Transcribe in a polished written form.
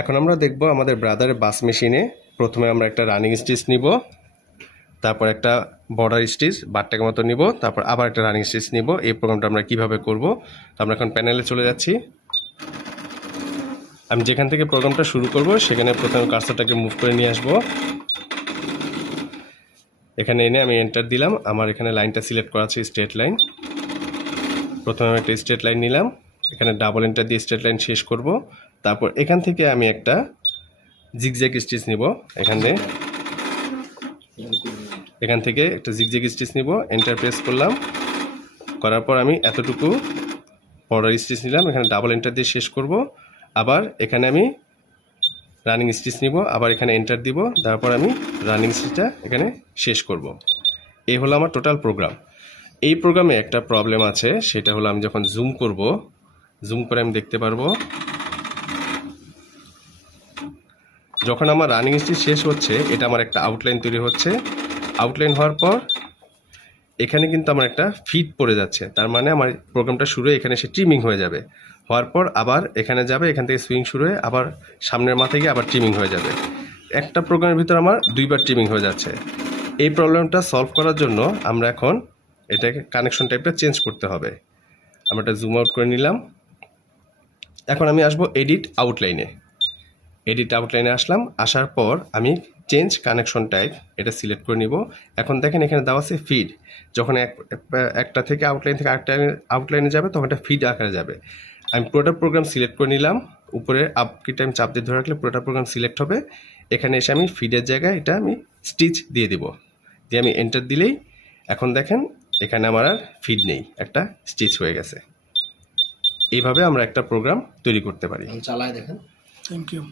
এখন আমরা দেখব আমাদের ব্রাদারের বাস মেশিনে প্রথমে আমরা একটা রানিং স্টিচ নিব, তারপর একটা বর্ডার স্টিচ বারটাকে মতো নিব, তারপর আবার একটা রানিং স্টিচ নিব। এই প্রোগ্রামটা আমরা কিভাবে করব, আমরা এখন প্যানেলে চলে যাচ্ছি। আমি যেখান থেকে প্রোগ্রামটা শুরু করব সেখানে প্রথমে কার্সারটাকে মুভ করে নিয়ে আসব। এখানে এনে আমি এন্টার দিলাম। আমার এখানে লাইনটা সিলেক্ট করা আছে স্ট্রেট লাইন। প্রথমে আমি একটা স্ট্রেট লাইন নিলাম, এখানে ডাবল এন্টার দিয়ে স্ট্রেট লাইন শেষ করব। তারপর এখান থেকে আমি একটা জিগজ্যাগ স্টিচ নিব, এখান থেকে একটা জিগজ্যাগ স্টিচ নিব, এন্টার প্রেস করলাম। করার পর আমি এতটুকু বর্ডার স্টিচ নিলাম, এখানে ডাবল এন্টার দিয়ে শেষ করব। আবার এখানে আমি রানিং স্টিচ নিব, আবার এখানে এন্টার দিব, তারপর আমি রানিং স্টিচটা এখানে শেষ করব। এই হলো আমার টোটাল প্রোগ্রাম। এই প্রোগ্রামে একটা প্রবলেম আছে, সেটা হলো আমি যখন জুম করব, জুম করে আমি দেখতে পারবো যখন আমার রানিং স্টিচ শেষ হচ্ছে এটা আমার একটা আউটলাইন তৈরি হচ্ছে। আউটলাইন হওয়ার পর এখানে কিন্তু আমার একটা ফিড পড়ে যাচ্ছে, তার মানে আমার প্রোগ্রামটা শুরু হয়ে এখানে এসে ট্রিমিং হয়ে যাবে। হওয়ার পর আবার এখানে যাবে, এখান থেকে সুইং শুরু হয়ে আবার সামনের মাথায় গিয়ে আবার ট্রিমিং হয়ে যাবে। একটা প্রোগ্রামের ভিতর আমার দুইবার ট্রিমিং হয়ে যাচ্ছে। এই প্রবলেমটা সলভ করার জন্য আমরা এখন এটাকে কানেকশন টাইপটা চেঞ্জ করতে হবে। আমরা এটা জুম আউট করে নিলাম। এখন আমি আসবো এডিট আউটলাইনে। এডিট আউটলাইনে আসলাম, আসার পর আমি চেঞ্জ কানেকশন টাইপ এটা সিলেক্ট করে নিব। এখন দেখেন এখানে দেওয়া আছে ফিড। যখন একটা থেকে আউটলাইন থেকে আরেকটা আউটলাইনে যাবে তখন এটা ফিড আকারে যাবে। আমি পুরোটা প্রোগ্রাম সিলেক্ট করে নিলাম, উপরে আপ কি টাইম চাপ দিয়ে ধরে রাখলে পুরোটা প্রোগ্রাম সিলেক্ট হবে। এখানে এসে আমি ফিডের জায়গায় এটা আমি স্টিচ দিয়ে দিব, দিয়ে আমি এন্টার দিলেই এখন দেখেন এখানে আমার আর ফিড নেই, একটা স্টিচ হয়ে গেছে। এইভাবে আমরা একটা প্রোগ্রাম তৈরি করতে পারি। চালায় দেখেন। Thank you.